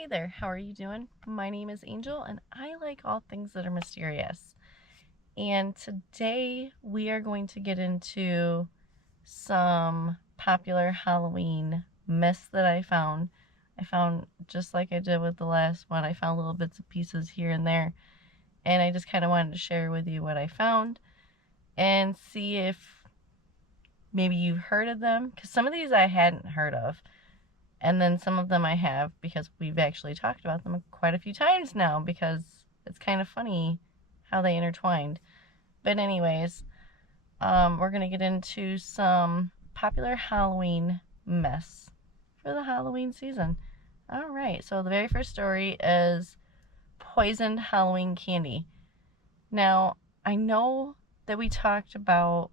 Hey there, how are you doing? My name is Angel and I like all things that are mysterious. And today we are going to get into some popular Halloween myths that I found. I found, just like I did with the last one, I found little bits and pieces here and there. And I just kind of wanted to share with you what I found and see if maybe you've heard of them. Because some of these I hadn't heard of. And then some of them I have because we've actually talked about them quite a few times now because it's kind of funny how they intertwined. But anyways, we're going to get into some popular Halloween myths for the Halloween season. All right, so the very first story is poisoned Halloween candy. Now, I know that we talked about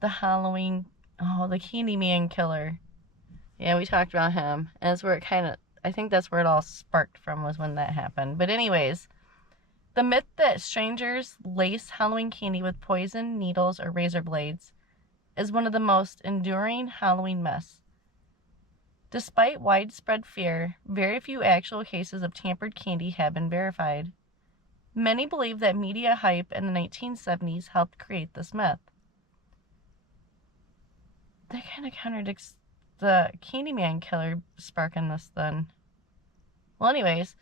the the Candyman killer. Yeah, we talked about him. And that's where I think that's where it all sparked from, was when that happened. But anyways, the myth that strangers lace Halloween candy with poison, needles, or razor blades is one of the most enduring Halloween myths. Despite widespread fear, very few actual cases of tampered candy have been verified. Many believe that media hype in the 1970s helped create this myth. That kind of contradicts the Candyman killer sparking this then. Well, anyways,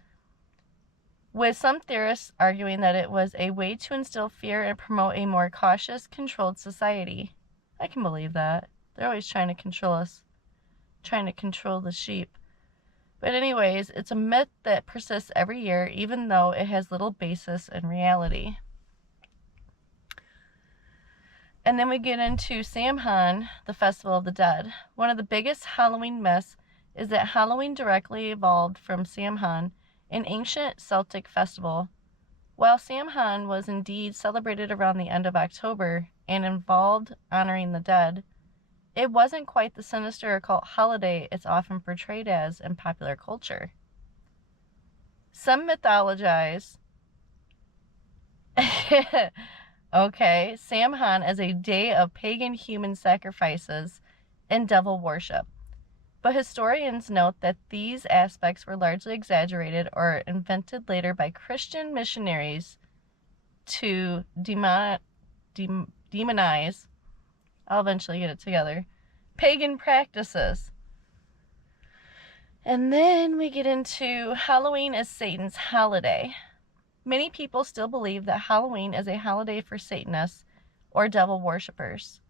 with some theorists arguing that it was a way to instill fear and promote a more cautious, controlled society. I can believe that. They're always trying to control us, trying to control the sheep. But anyways, it's a myth that persists every year, even though it has little basis in reality. And then we get into Samhain, the Festival of the Dead. One of the biggest Halloween myths is that Halloween directly evolved from Samhain, an ancient Celtic festival. While Samhain was indeed celebrated around the end of October and involved honoring the dead, it wasn't quite the sinister occult holiday it's often portrayed as in popular culture. Some mythologize Samhain as a day of pagan human sacrifices and devil worship. But historians note that these aspects were largely exaggerated or invented later by Christian missionaries to demonize, I'll eventually get it together, pagan practices. And then we get into Halloween as Satan's holiday. Many people still believe that Halloween is a holiday for Satanists or devil worshippers.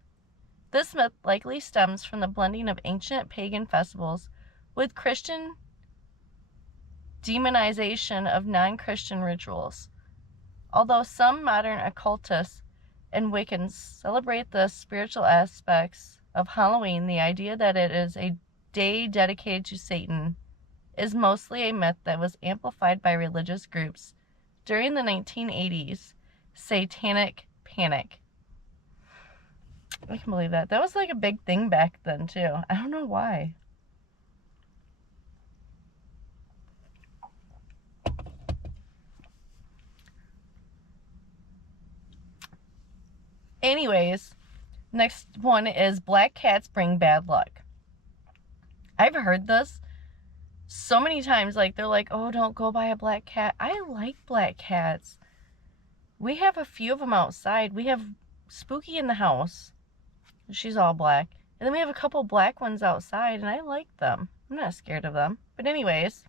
This myth likely stems from the blending of ancient pagan festivals with Christian demonization of non-Christian rituals. Although some modern occultists and Wiccans celebrate the spiritual aspects of Halloween, the idea that it is a day dedicated to Satan is mostly a myth that was amplified by religious groups during the 1980s Satanic Panic. I can believe that. That was like a big thing back then, too. I don't know why. Anyways, next one is black cats bring bad luck. I've heard this so many times. Like, they're like, oh, don't go by a black cat. I like black cats. We have a few of them outside. We have Spooky in the house. She's all black. And then we have a couple black ones outside, and I like them. I'm not scared of them. But anyways,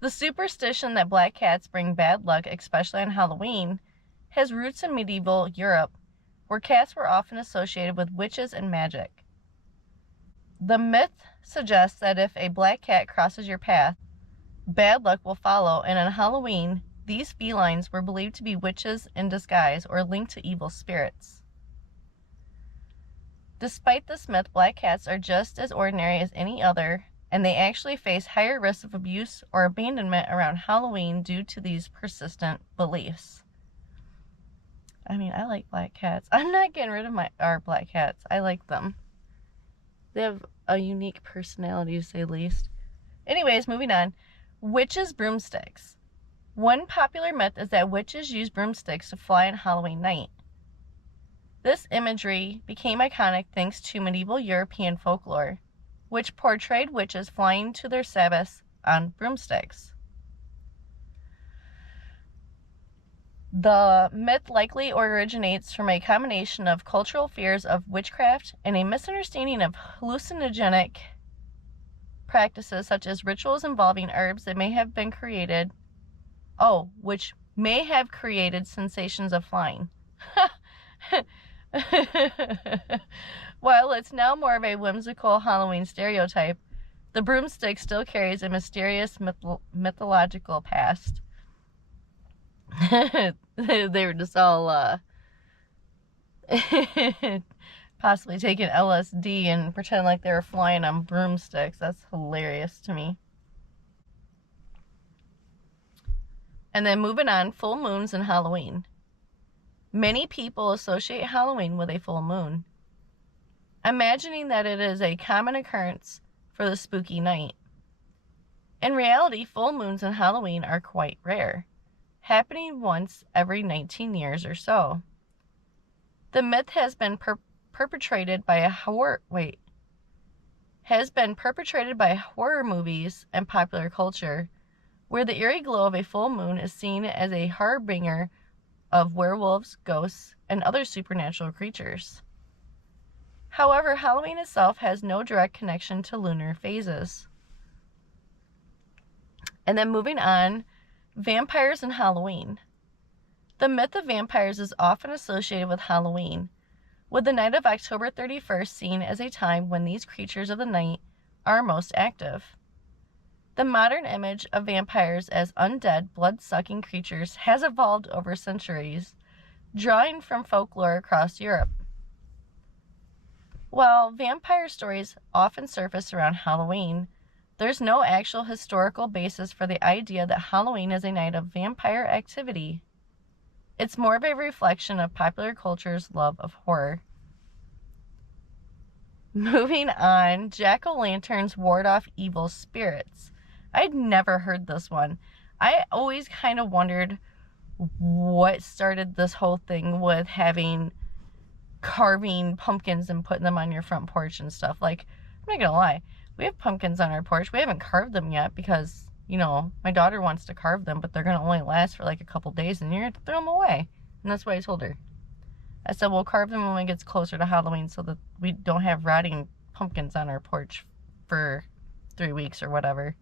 the superstition that black cats bring bad luck, especially on Halloween, has roots in medieval Europe, where cats were often associated with witches and magic. The myth suggests that if a black cat crosses your path, bad luck will follow, and on Halloween, these felines were believed to be witches in disguise or linked to evil spirits. Despite this myth, black cats are just as ordinary as any other, and they actually face higher risks of abuse or abandonment around Halloween due to these persistent beliefs. I mean, I like black cats. I'm not getting rid of our black cats. I like them. They have a unique personality, to say the least. Anyways, moving on. Witches' broomsticks. One popular myth is that witches use broomsticks to fly on Halloween night. This imagery became iconic thanks to medieval European folklore. which portrayed witches flying to their sabbaths on broomsticks. The myth likely originates from a combination of cultural fears of witchcraft and a misunderstanding of hallucinogenic practices such as rituals involving herbs that may have been created, which may have created sensations of flying. While it's now more of a whimsical Halloween stereotype, the broomstick still carries a mysterious mythological past. They were just all possibly taking LSD and pretend like they were flying on broomsticks. That's hilarious to me. And then moving on, full moons and Halloween. Many people associate Halloween with a full moon, imagining that it is a common occurrence for the spooky night. In reality, full moons and Halloween are quite rare, happening once every 19 years or so. The myth has been perpetrated by horror movies and popular culture, where the eerie glow of a full moon is seen as a harbinger of werewolves, ghosts, and other supernatural creatures. However, Halloween itself has no direct connection to lunar phases. And then moving on, vampires and Halloween. The myth of vampires is often associated with Halloween, with the night of October 31st seen as a time when these creatures of the night are most active. The modern image of vampires as undead, blood-sucking creatures has evolved over centuries, drawing from folklore across Europe. While vampire stories often surface around Halloween, there's no actual historical basis for the idea that Halloween is a night of vampire activity. It's more of a reflection of popular culture's love of horror. Moving on, jack-o'-lanterns ward off evil spirits. I'd never heard this one. I always kind of wondered what started this whole thing with carving pumpkins and putting them on your front porch and stuff. Like, I'm not gonna lie, we have pumpkins on our porch. We haven't carved them yet because, my daughter wants to carve them, but they're gonna only last for like a couple days and you're gonna throw them away. And that's what I told her. I said, we'll carve them when it gets closer to Halloween so that we don't have rotting pumpkins on our porch for 3 weeks or whatever.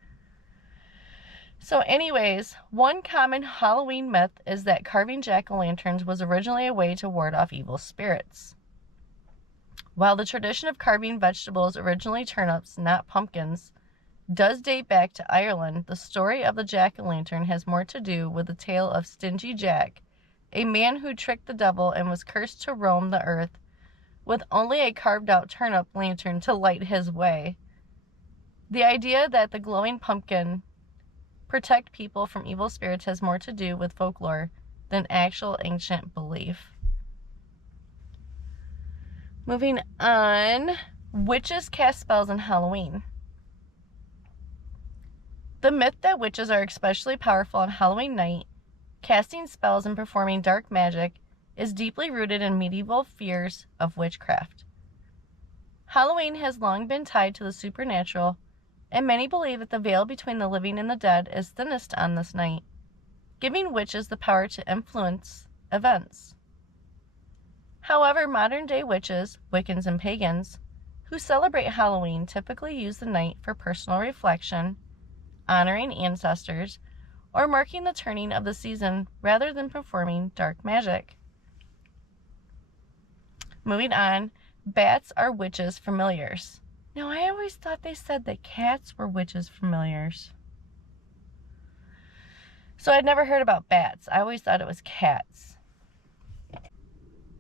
So anyways, one common Halloween myth is that carving jack-o'-lanterns was originally a way to ward off evil spirits. While the tradition of carving vegetables, originally turnips, not pumpkins, does date back to Ireland, the story of the jack-o'-lantern has more to do with the tale of Stingy Jack, a man who tricked the devil and was cursed to roam the earth with only a carved-out turnip lantern to light his way. The idea that the glowing pumpkin protect people from evil spirits has more to do with folklore than actual ancient belief. Moving on, witches cast spells on Halloween. The myth that witches are especially powerful on Halloween night, casting spells and performing dark magic, is deeply rooted in medieval fears of witchcraft. Halloween has long been tied to the supernatural, and many believe that the veil between the living and the dead is thinnest on this night, giving witches the power to influence events. However, modern-day witches, Wiccans, and pagans who celebrate Halloween typically use the night for personal reflection, honoring ancestors, or marking the turning of the season rather than performing dark magic. Moving on, bats are witches' familiars. Now, I always thought they said that cats were witches' familiars. So I'd never heard about bats. I always thought it was cats.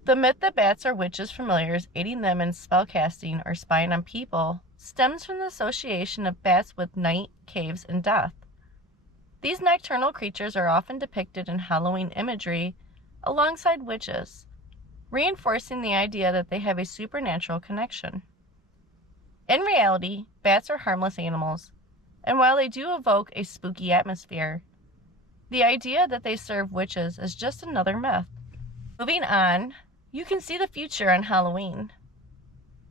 The myth that bats are witches' familiars, aiding them in spellcasting or spying on people, stems from the association of bats with night, caves, and death. These nocturnal creatures are often depicted in Halloween imagery alongside witches, reinforcing the idea that they have a supernatural connection. In reality, bats are harmless animals, and while they do evoke a spooky atmosphere, the idea that they serve witches is just another myth. Moving on, you can see the future on Halloween.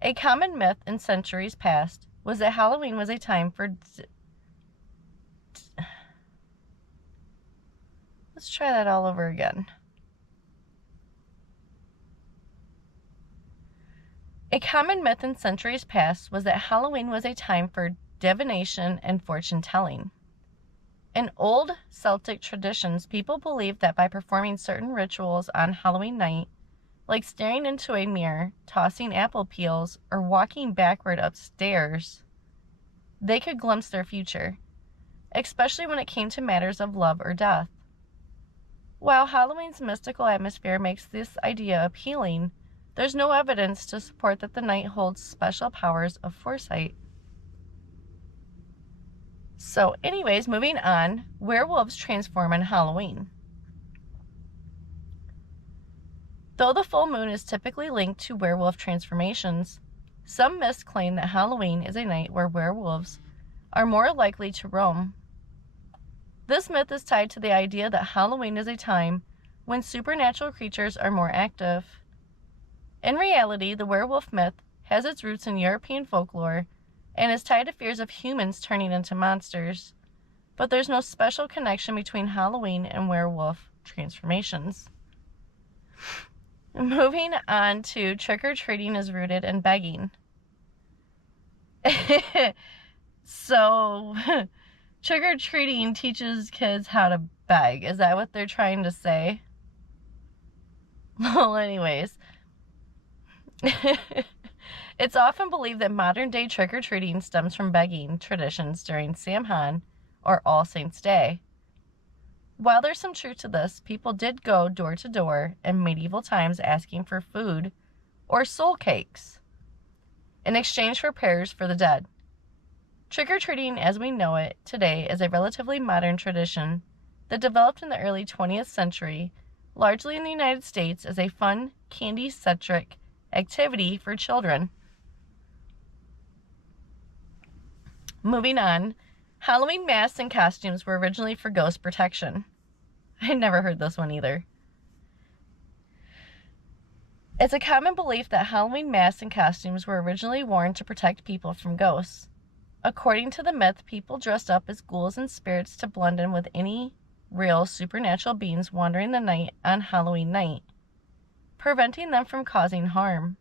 A common myth in centuries past was that Halloween was a time for... Let's try that all over again. A common myth in centuries past was that Halloween was a time for divination and fortune-telling. In old Celtic traditions, people believed that by performing certain rituals on Halloween night, like staring into a mirror, tossing apple peels, or walking backward upstairs, they could glimpse their future, especially when it came to matters of love or death. While Halloween's mystical atmosphere makes this idea appealing, there's no evidence to support that the night holds special powers of foresight. So anyways, moving on, werewolves transform on Halloween. Though the full moon is typically linked to werewolf transformations, some myths claim that Halloween is a night where werewolves are more likely to roam. This myth is tied to the idea that Halloween is a time when supernatural creatures are more active. In reality, the werewolf myth has its roots in European folklore and is tied to fears of humans turning into monsters, but there's no special connection between Halloween and werewolf transformations. Moving on to trick-or-treating is rooted in begging. So, trick-or-treating teaches kids how to beg. Is that what they're trying to say? Well, anyways. It's often believed that modern-day trick-or-treating stems from begging traditions during Samhain or All Saints' Day. While there's some truth to this, people did go door to door in medieval times asking for food or soul cakes in exchange for prayers for the dead. Trick-or-treating as we know it today is a relatively modern tradition that developed in the early 20th century, largely in the United States, as a fun, candy-centric activity for children. Moving on, Halloween masks and costumes were originally for ghost protection. I had never heard this one either. It's a common belief that Halloween masks and costumes were originally worn to protect people from ghosts. According to the myth, people dressed up as ghouls and spirits to blend in with any real supernatural beings wandering the night on Halloween night, preventing them from causing harm.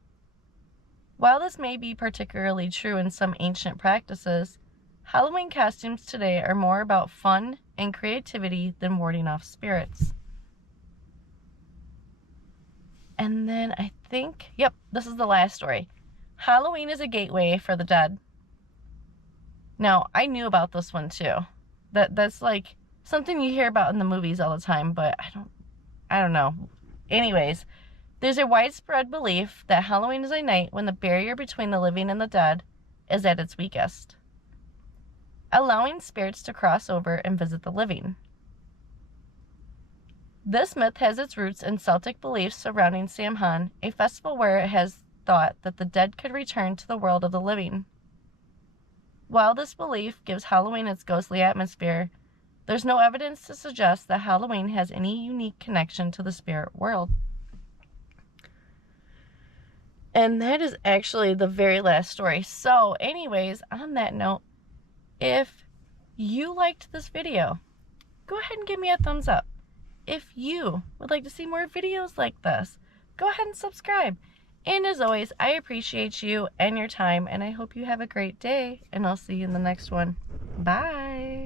While this may be particularly true in some ancient practices, Halloween costumes today are more about fun and creativity than warding off spirits. And then I think, this is the last story. Halloween is a gateway for the dead. Now, I knew about this one too. That's like something you hear about in the movies all the time, but I don't know. Anyways, there's a widespread belief that Halloween is a night when the barrier between the living and the dead is at its weakest, allowing spirits to cross over and visit the living. This myth has its roots in Celtic beliefs surrounding Samhain, a festival where it has thought that the dead could return to the world of the living. While this belief gives Halloween its ghostly atmosphere, there's no evidence to suggest that Halloween has any unique connection to the spirit world. And that is actually the very last story. So anyways, on that note, if you liked this video, go ahead and give me a thumbs up. If you would like to see more videos like this, go ahead and subscribe. And as always, I appreciate you and your time, and I hope you have a great day, and I'll see you in the next one. Bye.